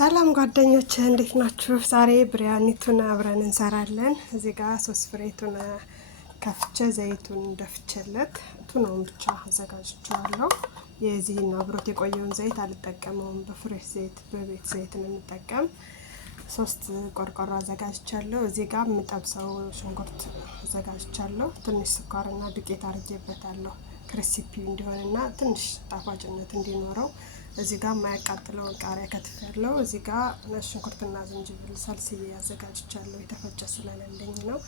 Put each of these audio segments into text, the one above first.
ሰላም ጓደኞቼ እንዴት ናችሁ? ዛሬ ብሪያኒ ቱና አብረን እንሰራለን። እዚህ ጋር 3 ፍሬ ቱና ከፍቼ ዘይቱን ደፍቼለት ቱናውን ብቻ አዘጋጅቼዋለሁ። የዚህን አብሮት የቆየውን ዘይት አልጠቀመውም። በፍሬሽ ዘይት በቤት ዘይት ነው የምጠቀም። 3 ቆርቆሮ አዘጋጅቻለሁ። እዚህ ጋር የምጠብሰው ሽንኩርት አዘጋጅቻለሁ። ትንሽ ስኳርና ዱቄት አድርጌበታለሁ ክሪስፒ እንዲሆንና ትንሽ ጣፋጭነት እንዲኖረው። እዚህ ጋር የማያቃጥለውን ቃሪያ ከትፌያለሁ። እዚህ ጋር ነጭ ሽንኩርትና ዝንጅብል ሰልስዬ አዘጋጅቻለሁ። የተፈጨ ስለሌለኝ ነው።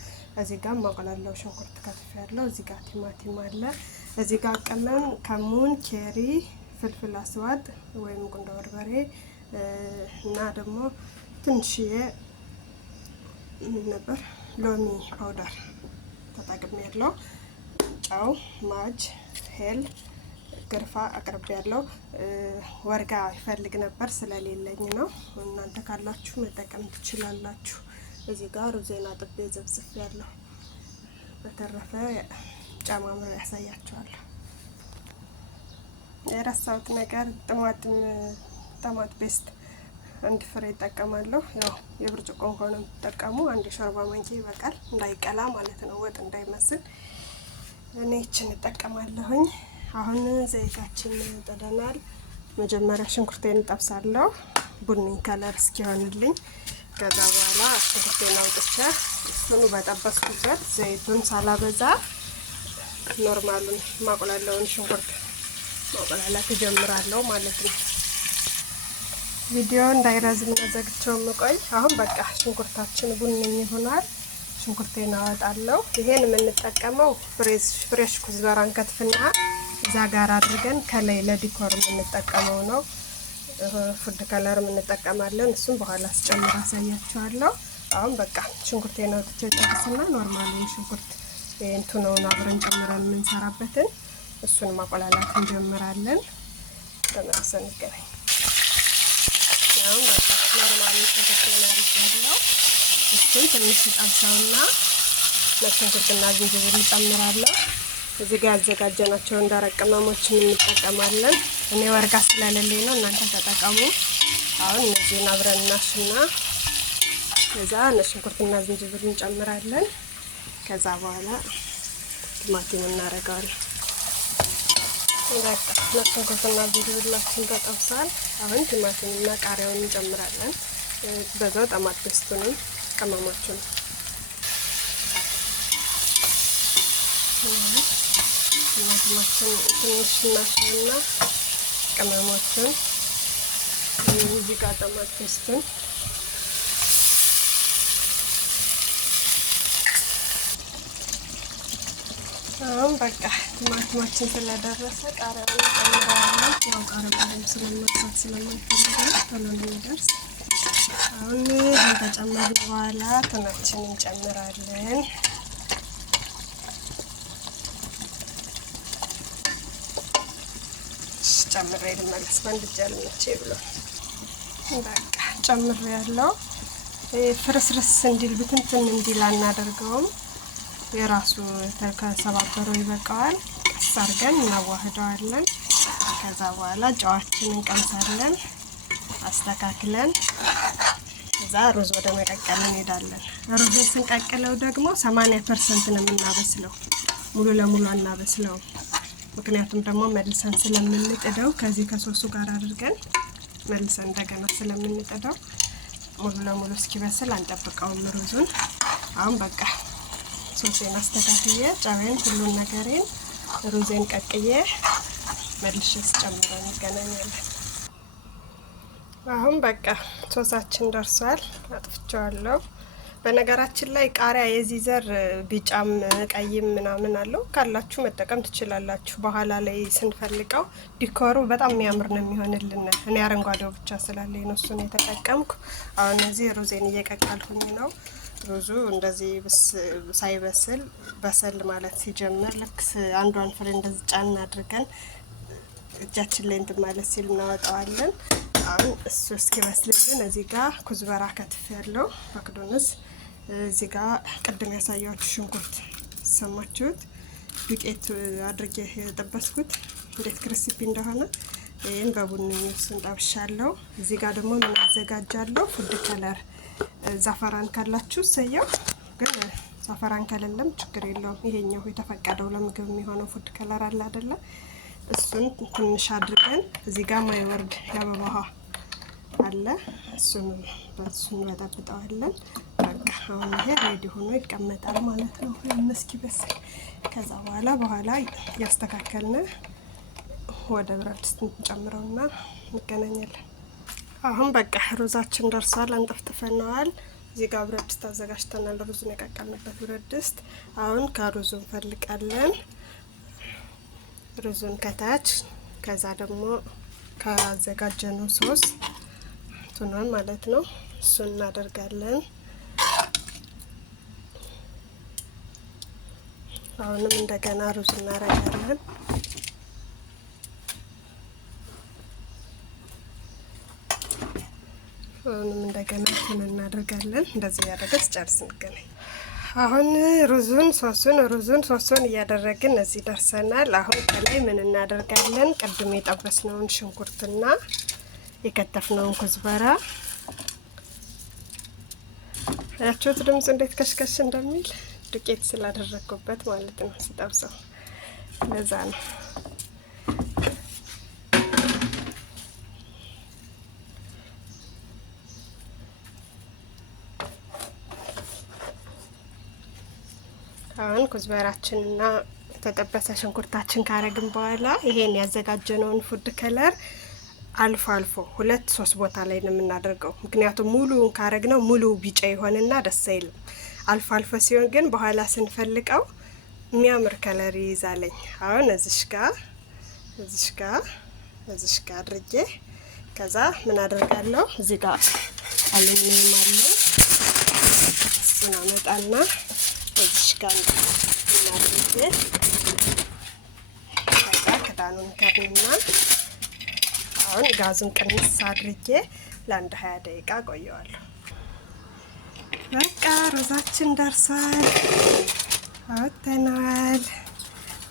እዚህ ጋር ማቆላለው ሽንኩርት ከትፌያለሁ። እዚህ ጋር ቲማቲም አለ። እዚህ ጋር ቀመም፣ ከሙን፣ ኬሪ፣ ፍልፍል አስዋድ ወይም ቁንዶ በርበሬ እና ደግሞ ትንሽዬ ነበር ሎሚ ፓውደር ተጠቅሜያለሁ። ጨው፣ ማጅ፣ ሄል ገርፋ አቅርቤ ያለው ወርጋ ይፈልግ ነበር ስለሌለኝ ነው። እናንተ ካላችሁ መጠቀም ትችላላችሁ። እዚህ ጋር ሩዜና ጥቤ ዘብዝፍ ያለው። በተረፈ ጨማምሮ ያሳያችኋለሁ። የረሳሁት ነገር ጣማት ፔስት አንድ ፍሬ እጠቀማለሁ። ያው የብርጭቆ ሆነ ተጠቀሙ። አንድ ሾርባ ማንኪያ ይበቃል፣ እንዳይቀላ ማለት ነው፣ ወጥ እንዳይመስል። እኔ እቺን እጠቀማለሁኝ። አሁን ዘይታችን ጥደናል። መጀመሪያ ሽንኩርቴን እጠብሳለሁ ቡኒ ከለር እስኪሆንልኝ። ከዛ በኋላ ሽንኩርቴን አውጥቼ እሱን በጠበስኩበት ዘይቱን ሳላበዛ ኖርማሉን ማቆላለውን ሽንኩርት ማቆላላት እጀምራለሁ ማለት ነው። ቪዲዮ እንዳይረዝም ዘግቼው የምቆይ። አሁን በቃ ሽንኩርታችን ቡኒ ይሆናል። ሽንኩርቴን አወጣለሁ። ይሄን የምንጠቀመው ፍሬሽ ኩዝበራን ከትፍና እዛ ጋር አድርገን ከላይ ለዲኮር የምንጠቀመው ነው። ፉድ ከለር የምንጠቀማለን። እሱም በኋላ አስጨምር አሳያችኋለሁ። አሁን በቃ ሽንኩርቴን አውጥቼ ጨርስና ኖርማል ሽንኩርት እንትኑን አብረን ጨምረን የምንሰራበትን እሱን ማቆላላት እንጀምራለን። ተመልሰን እንገናኝ። አሁን በቃ ኖርማል ሽንኩርቴን አድርጌያለሁ። እሱን ትንሽ ጠብሰውና ሽንኩርትና ዝንጅብል ጨምራለሁ። እዚህ ጋር ያዘጋጀናቸውን ደረቅ ቅመሞችን እንጠቀማለን። እኔ ወርጋ ስለሌለኝ ነው፣ እናንተ ተጠቀሙ። አሁን እነዚህን አብረን እናሽና ከዛ ነጭ ሽንኩርትና ዝንጅብል እንጨምራለን። ከዛ በኋላ ቲማቲም እናደርጋለን። በቃ ነጭ ሽንኩርትና ዝንጅብላችን ተጠብሷል። አሁን ቲማቲምና ቃሪያውን እንጨምራለን። በዛው ጣማት ፔስቱንም ቅመሞችን ቲማቲማችን ትንሽ እናሽና ቅመሞችን እዚህ ጋር ጣማት ፔስቱን አሁን በቃ ቲማቲማችን ስለደረሰ ቃሪያውን እንጨምራለን። ያው ቃሪያውን ስለማሳት ስለማይፈልግ ቶሎ እንዲደርስ አሁን ከጨመርን በኋላ ቱናችንን እንጨምራለን። ጨምሬ ልመለስ። በአንድ እጅ አልመቼ ብሎ በቃ ጨምሬ ያለው ፍርስርስ እንዲል ብትንትን እንዲል አናደርገውም። የራሱ ከሰባበረው ይበቃዋል። ቀስ አድርገን እናዋህደዋለን። ከዛ በኋላ ጨዋችንን እንቀምሳለን አስተካክለን። ከዛ ሩዝ ወደ መቀቀል እንሄዳለን። ሩዝን ስንቀቅለው ደግሞ 80% ነው የምናበስለው፣ ሙሉ ለሙሉ አናበስለው። ምክንያቱም ደግሞ መልሰን ስለምንጥደው ከዚህ ከሶሱ ጋር አድርገን መልሰን እንደገና ስለምንጥደው ሙሉ ለሙሉ እስኪበስል አንጠብቀውም ሩዙን። አሁን በቃ ሶሴን አስተካክዬ ጨዌን ሁሉን ነገሬን ሩዜን ቀቅዬ መልሼ ስጨምረን እንገናኛለን። አሁን በቃ ሶሳችን ደርሷል። አጥፍቼዋለሁ። በነገራችን ላይ ቃሪያ የዚህ ዘር ቢጫም ቀይም ምናምን አለው። ካላችሁ መጠቀም ትችላላችሁ። በኋላ ላይ ስንፈልቀው ዲኮሩ በጣም የሚያምር ነው የሚሆንልን። እኔ አረንጓዴው ብቻ ስላለኝ ነው እሱን የተጠቀምኩ። አሁን እዚህ ሩዜን እየቀቀልኩኝ ነው። ሩዙ እንደዚህ ሳይበስል በሰል ማለት ሲጀምር ልክ አንዷን ፍሬ እንደዚህ ጫን አድርገን እጃችን ላይ እንትን ማለት ሲል እናወጣዋለን። አሁን እሱ እስኪመስልልን እዚህ ጋር ኩዝበራ ከትፍ ያለው በክዶንስ እዚህ ጋር ቅድም ያሳያችሁ ሽንኩርት ሰማችሁት፣ ዱቄት አድርጌ የጠበስኩት እንዴት ክሪስፒ እንደሆነ። ይሄን በቡኒ ስንጠብሻለሁ። እዚህ ጋር ደግሞ ምን አዘጋጃለሁ? ፉድ ከለር ዛፈራን ካላችሁ ሰየው፣ ግን ዛፈራን ከሌለም ችግር የለውም። ይሄኛው የተፈቀደው ለምግብ የሚሆነው ፉድ ከለር አለ አይደለ? እሱን ትንሽ አድርገን እዚህ ጋር ማይወርድ የአበባ ውሃ አለ፣ እሱን በጠብጠዋለን። በቃ አሁን ይሄ ሬዲ ሆኖ ይቀመጣል ማለት ነው። እስኪበስል ከዛ በኋላ ያስተካከልን ወደ ብረት ድስት እንጨምረውና እንገናኛለን። አሁን በቃ ሩዛችን ደርሷል። አንጠፍጥፈነዋል። እዚህ ጋር ብረት ድስት አዘጋጅተናል። ሩዙን የቀቀልንበት ብረት ድስት። አሁን ከሩዙ እንፈልቃለን። ሩዙን ከታች፣ ከዛ ደግሞ ካዘጋጀነው ሶስ ቱናን ማለት ነው እሱን እናደርጋለን። አሁንም እንደገና ሩዝ እናረጋለን። አሁንም እንደገና ቱን እናደርጋለን። እንደዚህ ያደረገች ጨርስ እንገናኝ። አሁን ሩዙን ሶሱን እያደረግን እዚህ ደርሰናል። አሁን ከላይ ምን እናደርጋለን? ቅድም የጠበስነውን ሽንኩርትና የከተፍነውን ኩዝበራ ያችሁት ድምጽ እንዴት ከሽከሽ እንደሚል ዱቄት ስላደረግኩበት ማለት ነው። ሲጠብሰው ለዛ ነው። አሁን ኩዝበራችንና የተጠበሰ ሽንኩርታችን ካረግን በኋላ ይሄን ያዘጋጀነውን ፉድ ከለር አልፎ 2-3 ቦታ ላይ ነው የምናደርገው። ምክንያቱም ሙሉውን ካረግነው ሙሉ ቢጫ ይሆንና ደስ አይልም። አልፎ ሲሆን ግን በኋላ ስንፈልቀው የሚያምር ከለር ይይዛለኝ። አሁን እዚሽ ጋር አድርጌ ከዛ ምን አደርጋለሁ? እዚህ ጋር አሉሚኒየም አለ። እሱን አመጣና እዚሽ ጋር እናድርጌ ከዛ ክዳኑን ከድንና አሁን ጋዙን ቅንስ አድርጌ ለአንድ 20 ደቂቃ ቆየዋለሁ። በቃ ሩዛችን ደርሷል። አውጥተናል።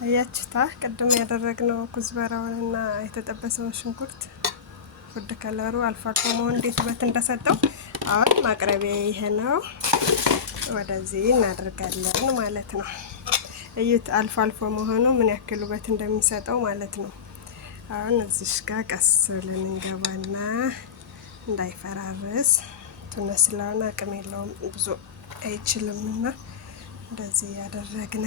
አያችሁታ? ቅድም ያደረግነው ኩዝበራውንና የተጠበሰውን ሽንኩርት ፉድ ከለሩ አልፎ መሆን እንዴት ውበት እንደሰጠው። አሁን ማቅረቢያ ይሄ ነው። ወደዚህ እናደርጋለን ማለት ነው። እዩት፣ አልፎ መሆኑ ምን ያክል ውበት እንደሚሰጠው ማለት ነው። አሁን እዚሽ ጋር ቀስ ብለን እንገባና እንዳይፈራርስ ስለሆነ አቅም የለውም ብዙ አይችልምና እንደዚህ ያደረግነ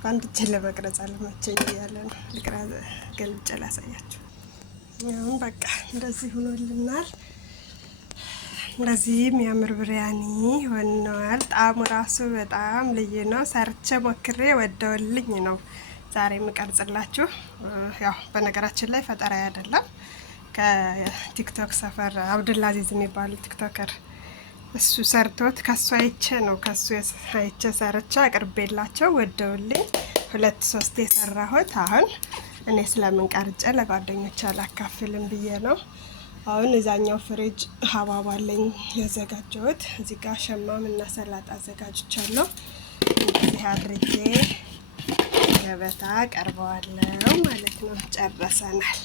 በአንድ እጅ ለመቅረጽ አለመቸኝ እያለ ነው። ገልብጬ ላሳያችሁ። አሁን በቃ እንደዚህ ሆኖልናል። እንደዚህ የሚያምር ብሪያኒ ሆኗል። ጣዕሙ ራሱ በጣም ልዩ ነው። ሰርቼ ሞክሬ ወደውልኝ ነው ዛሬ የምቀርጽላችሁ። ያው በነገራችን ላይ ፈጠራ አይደለም፣ ከቲክቶክ ሰፈር አብዱልአዚዝ የሚባሉ ቲክቶከር እሱ ሰርቶት ከሱ አይቼ ሰርቼ አቅርቤላቸው ወደውልኝ 2-3 የሰራሁት። አሁን እኔ ስለምን ቀርጬ ለጓደኞቼ አላካፍልም ብዬ ነው። አሁን እዛኛው ፍሪጅ ሀባብ አለኝ ያዘጋጀሁት። እዚህ ጋር ሸማም እና ሰላጣ አዘጋጅቻለሁ። እንደዚህ አድርጌ ገበታ ቀርበዋለሁ ማለት ነው። ጨርሰናል።